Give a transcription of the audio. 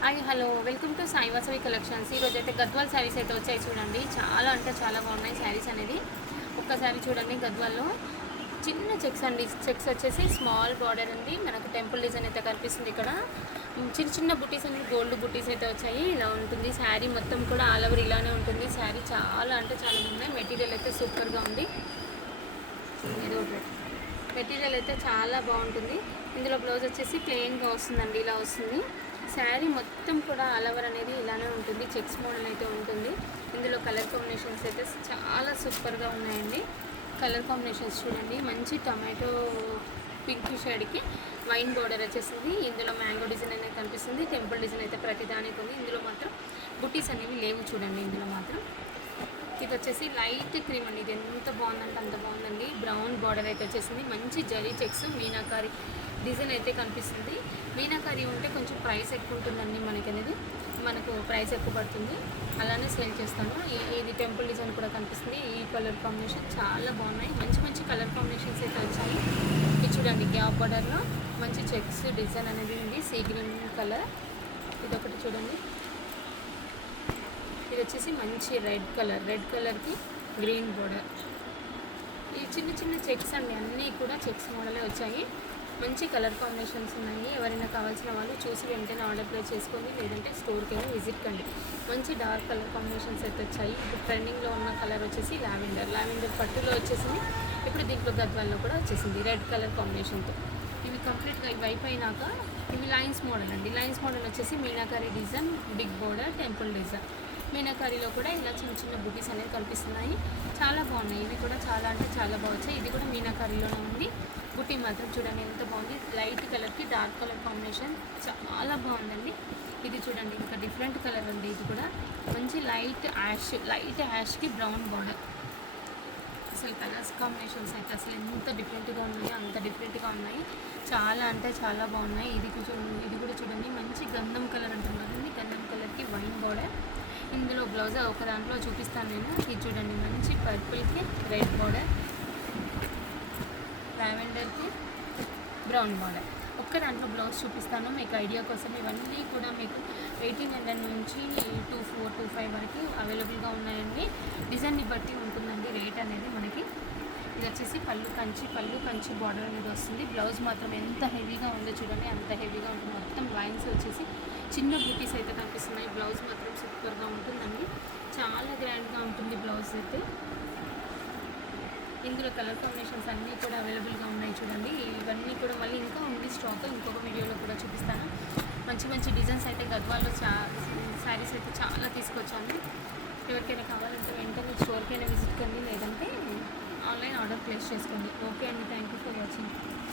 Hi hello welcome to Sai Vasavi collections. ఈరోజు అయితే గద్వాల్ శారీస్ అయితే వచ్చాయి చూడండి. చాలా అంటే చాలా బాగున్నాయి శారీస్ అనేది. ఒక్కసారి చూడండి, గద్వాల్లో చిన్న చెక్స్ అండి. చెక్స్ వచ్చేసి స్మాల్ బార్డర్ ఉంది. మనకు టెంపుల్ డిజైన్ అయితే కనిపిస్తుంది ఇక్కడ. చిన్న చిన్న బుటీస్ అన్ని గోల్డ్ బుటీస్ అయితే వచ్చాయి. ఇలా ఉంటుంది శారీ మొత్తం కూడా ఆల్ ఓవర్ ఇలానే ఉంటుంది. శారీ చాలా అంటే చాలా బాగున్నాయి. మెటీరియల్ అయితే సూపర్గా ఉంది. ఏదో మెటీరియల్ అయితే చాలా బాగుంటుంది. ఇందులో బ్లౌజ్ వచ్చేసి ప్లెయిన్గా వస్తుందండి, ఇలా వస్తుంది. శారీ మొత్తం కూడా ఆల్ ఓవర్ అనేది ఇలానే ఉంటుంది. చెక్స్ మోడల్ అయితే ఉంటుంది. ఇందులో కలర్ కాంబినేషన్స్ అయితే చాలా సూపర్గా ఉన్నాయండి. కలర్ కాంబినేషన్స్ చూడండి, మంచి టమాటో పింక్ షేడ్కి వైన్ బార్డర్ వచ్చేసింది. ఇందులో మ్యాంగో డిజైన్ అనేది కనిపిస్తుంది. టెంపుల్ డిజైన్ అయితే ప్రతిదానికి ఉంది. ఇందులో మాత్రం బుటీస్ అనేవి లేవు చూడండి. ఇందులో మాత్రం ఇది వచ్చేసి లైట్ క్రీమ్ అండి. ఇది ఎంత బాగుందంటే అంత బాగుందండి. బ్రౌన్ బార్డర్ అయితే వచ్చేసింది. మంచి జరీ చెక్స్ మీనాకారి డిజైన్ అయితే కనిపిస్తుంది. మీనాకారి ఉంటే కొంచెం ప్రైస్ ఎక్కువ ఉంటుందండి మనకి అనేది. మనకు ప్రైస్ ఎక్కువ పడుతుంది, అలానే సేల్ చేస్తాను. ఇది టెంపుల్ డిజైన్ కూడా కనిపిస్తుంది. ఈ కలర్ కాంబినేషన్ చాలా బాగున్నాయి. మంచి మంచి కలర్ కాంబినేషన్స్ అయితే వచ్చాయి. ఇది చూడండి, గ్యాప్ బార్డర్లో మంచి చెక్స్ డిజైన్ అనేది ఉంది. Sea green colour. ఇదొకటి చూడండి, ఇది వచ్చేసి మంచి రెడ్ కలర్కి గ్రీన్ బోర్డర్. ఈ చిన్న చిన్న చెక్స్ అండి, అన్నీ కూడా చెక్స్ మోడలే వచ్చాయి. మంచి కలర్ కాంబినేషన్స్ ఉన్నాయి. ఎవరైనా కావాల్సిన వాళ్ళు చూసి వెంటనే ఆర్డర్ ప్లేస్ చేసుకోండి, లేదంటే స్టోర్కి అయినా విజిట్ కండి. మంచి డార్క్ కలర్ కాంబినేషన్స్ అయితే వచ్చాయి. ఇప్పుడు ట్రెండింగ్లో ఉన్న కలర్ వచ్చేసి లావెండర్ పట్టులో వచ్చేసింది. ఇప్పుడు దీంట్లో గద్వాల్లో కూడా వచ్చేసింది రెడ్ కలర్ కాంబినేషన్తో. ఇవి కంప్లీట్గా ఇవి అయిపోయినాక ఇవి లైన్స్ మోడల్ అండి. లైన్స్ మోడల్ వచ్చేసి meenakari design, big border, temple design. మీనాకారిలో కూడా ఇలా చిన్న చిన్న బుటీస్ అనేవి కనిపిస్తున్నాయి. చాలా బాగున్నాయి. ఇవి కూడా చాలా అంటే చాలా బాగున్నాయి. ఇది కూడా మీనాకారిలోనే ఉంది. బుటీ మాత్రం చూడండి ఎంత బాగుంది. లైట్ కలర్కి డార్క్ కలర్ కాంబినేషన్ చాలా బాగుందండి. ఇది చూడండి, ఇంకా డిఫరెంట్ కలర్ ఉంది. ఇది కూడా మంచి లైట్ యాష్కి బ్రౌన్ బార్డర్. అసలు కలర్స్ కాంబినేషన్స్ అయితే అసలు ఎంత డిఫరెంట్గా ఉన్నాయో అంత డిఫరెంట్గా ఉన్నాయి. చాలా అంటే చాలా బాగున్నాయి. ఇది కూడా చూడండి, మంచి గంధం కలర్ అంటారు కదండి, గంధం కలర్కి వైన్ బార్డర్. ఇందులో బ్లౌజ్ ఒక దాంట్లో చూపిస్తాను నేను. ఇది చూడండి, మంచి పర్పుల్కి రెడ్ బార్డర్, లావెండర్కి బ్రౌన్ బార్డర్. ఒక్క దాంట్లో బ్లౌజ్ చూపిస్తాను మీకు ఐడియా కోసం. ఇవన్నీ కూడా మీకు 1800 నుంచి 2425 వరకు అవైలబుల్గా ఉన్నాయండి. డిజైన్ని బట్టి ఉంటుందండి రేట్ అనేది మనకి. ఇది వచ్చేసి పళ్ళు కంచి బార్డర్ అనేది వస్తుంది. బ్లౌజ్ మాత్రం ఎంత హెవీగా ఉందో చూడండి, అంత హెవీగా ఉంటుంది. మొత్తం లైన్స్ వచ్చేసి చిన్న బూటీస్ అయితే కనిపిస్తున్నాయి. బ్లౌజ్ మాత్రం సూపర్గా ఉంటుందండి. చాలా గ్రాండ్గా ఉంటుంది బ్లౌజ్ అయితే. ఇందులో కలర్ కాంబినేషన్స్ అన్నీ కూడా అవైలబుల్గా ఉన్నాయి చూడండి. ఇవన్నీ కూడా మళ్ళీ ఇంకా ఉంది స్టాక్, ఇంకొక వీడియోలో కూడా చూపిస్తాను. మంచి మంచి డిజైన్స్ అయితే గద్వాల్లో శారీస్ అయితే చాలా తీసుకొచ్చాను. ఎవరికైనా కావాలంటే వెంటనే స్టోర్కైనా విజిట్ కండి, లేదంటే ఆన్లైన్ ఆర్డర్ ప్లేస్ చేసుకోండి. ఓకే అండి, థ్యాంక్ యూ ఫర్ వాచింగ్.